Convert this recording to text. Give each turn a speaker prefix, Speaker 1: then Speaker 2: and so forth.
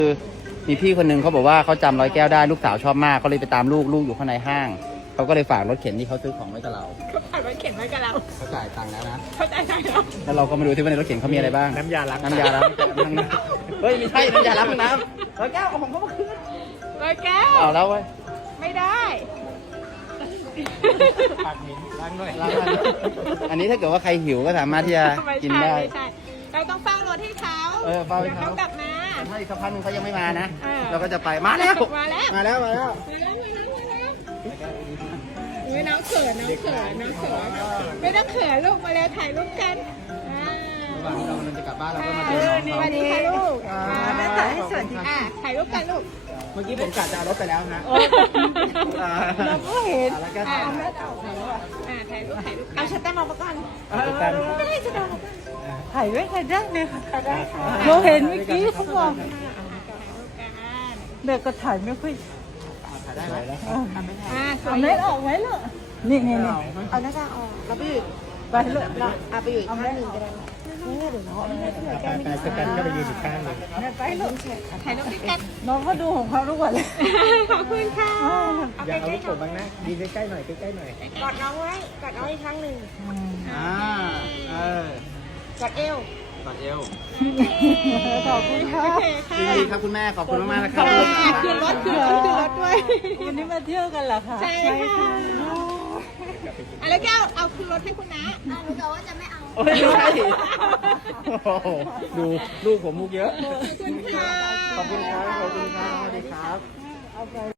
Speaker 1: มีพี่คนนึงเขาบอกว่าเขาจำร้อยแก้วได้ลูกสาวชอบมากเขาเลยไปตามลูกอยู่ข้างในห้างเขาก็เลยฝากรถเข็นที่เขาซื้อของไว้กับเรา
Speaker 2: เขาถ่ายไว้เขียนไว้กับเรา
Speaker 1: เขาจ่ายตังค์แล้วนะ
Speaker 2: เขาใจใจเรา
Speaker 1: แล้วเราก็มาดูที่ว่าในรถเข็นเขามีอะไรบ้างน้ำยาล้างน้ำยาล้างเฮ้ยไม่ใช่น้ำยาล้างห้องน้ำร้อยแก้วเอาของเขามาคืน
Speaker 2: ร้อยแก้ว
Speaker 1: เอาแล้วเว้ย
Speaker 2: ไม่ได้
Speaker 1: ปากหมิ่นล้างด้วยล้างอันนี้ถ้าเกิดว่าใครหิวก็สามารถที่จะกินได้
Speaker 2: ไม่ใช่เราต้องเฝ้ารถให้เขา
Speaker 1: เฝ้าให้เขา
Speaker 2: กลับมา
Speaker 1: ถ้าอีกสักพักนึงเขายังไม่มานะ
Speaker 2: เออ
Speaker 1: เราก็จะไปมาแล้ว
Speaker 2: มาแล้ว
Speaker 1: มาแล้ว
Speaker 2: อุ้ยน้องเขินน้องเขินน้องเขินไม่ต้องเขินลูกมาแล้วถ่ายรูปกัน
Speaker 1: ระหว่างที่เรากำลังจะกลับบ้านเราก็มา
Speaker 2: เอ
Speaker 1: เจอ
Speaker 2: อ
Speaker 1: น้อง
Speaker 2: สวัสดีค่ะลูก
Speaker 1: เขา
Speaker 2: ถ่ายให้สวัสดีถ่ายรูปกันลูก
Speaker 1: เมื่อกี้ผมกะจะเอารถไปแล้วนะ
Speaker 2: เราก็เห็น
Speaker 1: แล้วก็ถ่าย
Speaker 2: ถ่ายรูปเอาชัตเตอร์มาก่อน
Speaker 1: ไม่ได้จะ
Speaker 2: ถ่ายไว้ถ่ายได้เลยค่ะถ่ายได้ค่ะเราเห็นเมื่อกี้เขาบอกเด็กก็ถ่ายไม่ค่อย
Speaker 1: ถ่ายได้ไหม
Speaker 2: เอาเม็ดออกไว้เลยนี่
Speaker 3: เอาหน้ากากออกเราไปอยู่
Speaker 2: ไปเลย
Speaker 3: เอาไปอยู่อีกข้างหนึ่งก็ได้นี่เดี๋ยวน้อง
Speaker 1: แต่สกันก็ไปยืนอีกข้างหนึ่ง
Speaker 2: ไปลูกถ่ายรูปด้วยกันน้องก็ดูของเขาทุกวันเลยขอบคุณค่ะ
Speaker 1: อย่าเอาลูกโป่งบ้างนะยืนใกล้ๆหน่อยใกล้ๆหน่อย
Speaker 3: กอดน้องไว้กอดน้องอีกครั้งหนึ่ง
Speaker 1: ก
Speaker 3: อดเอว
Speaker 1: กอดเอว
Speaker 2: ขอบคุณค่ะ
Speaker 1: ยินดีครับคุณแม่ขอบคุณมากๆนะครับ
Speaker 2: ขึ้นรถด้วยวันนี้มาเที่ยวกันเหรอคะใช่ค่ะแล้วแก้วเอาขึ้นรถให้คุณนะ
Speaker 3: หนูบอกว่าจะไม่เอา
Speaker 1: โอ้ยใช่ดูลูกผมมุกเยอะ
Speaker 2: ขอบคุณค่ะ
Speaker 1: ขอบคุณครับขอบคุณครับสวัสดีครับ
Speaker 2: เอาไป